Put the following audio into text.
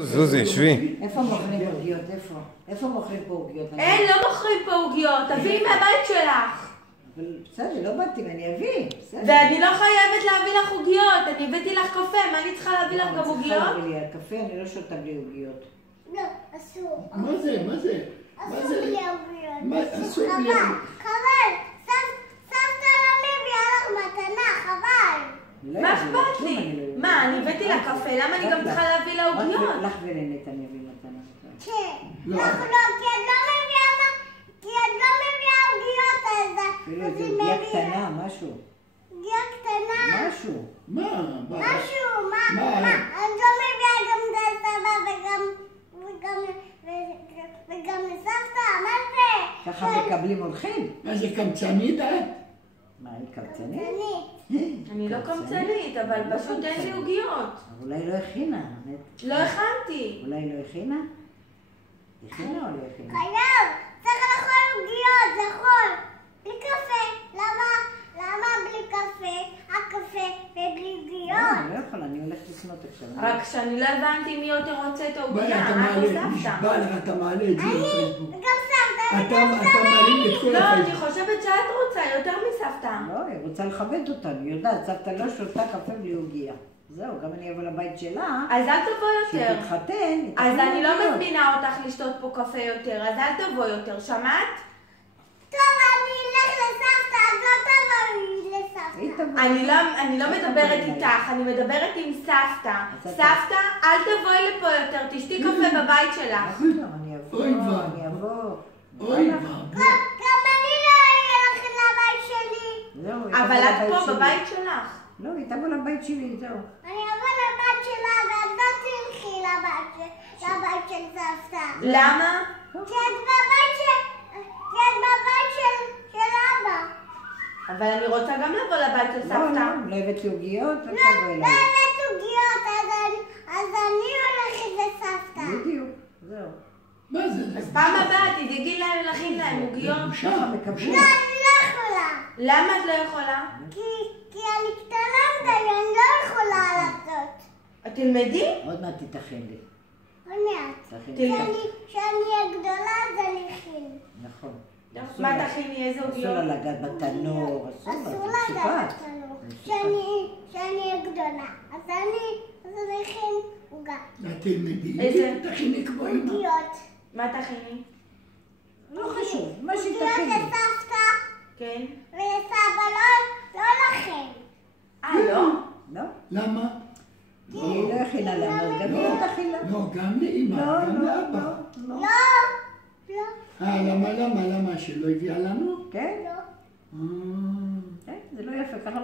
זוזי, שבי. איפה מוכרים עוגיות? איפה מוכרים פה עוגיות? אין, לא מוכרים פה עוגיות, תביאי מהבית שלך. אבל בסדר, לא באתי, אני אביא. ואני לא חייבת להביא לך עוגיות, אני הבאתי לך קפה, מה אני צריכה להביא לך גם עוגיות? צריכה להביא לי קפה, אני לא שותה בלי עוגיות. לא, אסור. מה זה? מה זה? אסור בלי עוגיות. אסור בלי עוגיות? חבל, סבתא לא מביאה לך מתנה, חבל. מה אכפת לי? מה, אני הבאתי לה קפה, למה אני גם צריכה להביא לה עוגיות? לך ולנט אני אביא מתנה. כן. לא, כי את לא מביאה עוגיות אז... אפילו איזו עוגיה קטנה, משהו. עוגיה קטנה. משהו. מה? משהו, מה? אני לא מביאה גם לסבא וגם לסבתא, מה זה? ככה מקבלים אורחים. מה זה קמצנית את? מה, היא קמצנית? אני לא קמצנית, אבל פשוט אין לי עוגיות. אולי לא הכינה. לא הכנתי. אולי לא הכינה? הכינה או לא הכינה? חייב, צריך לאכול עוגיות, זה יכול. בלי קפה. למה בלי קפה? הקפה ובלי עוגיות. אני לא יכולה, אני הולכת לקנות עכשיו. רק שאני לא הבנתי מי יותר רוצה את העוגיה, אתה רק מעלה, או נשבע סבתא. לך, אתה מעלה את זה בפייסבוק. וגם סבתא אתה מרים את כל לא, אני הפייסבוק. חושבת שאת רוצה יותר מסבתא. לא, היא רוצה לכבד אותנו, היא יודעת, סבתא לא שותה קפה בלי עוגיה. זהו, גם אני אבוא לבית שלה, אז אל תבוא יותר. שתתחתן. אז אני לא מזמינה אותך לשתות פה קפה יותר, אז אל תבוא יותר, שמעת? טוב, אני אלך לסבתא, אז לא תבואי לסבתא. אני לא מדברת איתך, אני מדברת עם סבתא. סבתא, אל תבואי לפה יותר, תשתי קפה בבית שלך. אני אבוא, אוי ואבוי. אני אבוא. אוי ואבוי. גם אני לא אלך לבית שלי. זהו, היא אבל תבוא את לבית פה שלי. בבית שלך. לא, היא תבוא לבית שלי, זהו. אני אבוא לבית שלה ואת לא תלכי לבית של סבתא. למה? כי את בבית של אבא. אבל אני רוצה גם לבוא לבית של לא, סבתא. לא הבאת לי עוגיות, לא לא תבוא אליי. הבאת עוגיות, אז אני הולכת לסבתא. בדיוק, זהו. מה זה? אז פעם הבאה תדאגי להם להכין להם עוגיות. בושה. מקבלים. לא, אני לא יכולה. למה את לא יכולה? כי אני קטנה מדי, אני לא יכולה לעשות. את תלמדי? עוד מעט תתכן לי. עוד מעט. כשאני אהיה גדולה אז אני אכין. נכון. מה תכיני? איזה אסור לה עוגיות? לגעת בתנור, אסור זה לדעת מסוכן. אותנו. כשאני אהיה גדולה. אז אני אכין עוגה. את תלמדי. איזה? תכיני כמו אמא. עוגיות. מה תכיני? לא חשוב, מה עוגיות שתכין לי. לסבתא כן? ולסבא, לא לכם. לא? לא? למה? היא לא הכינה לנו, גם היא לא תכין לנו. לא, גם לאמא, לא, גם לא, לאבא. לא. לא. למה? שלא הביאה לנו? כן? לא.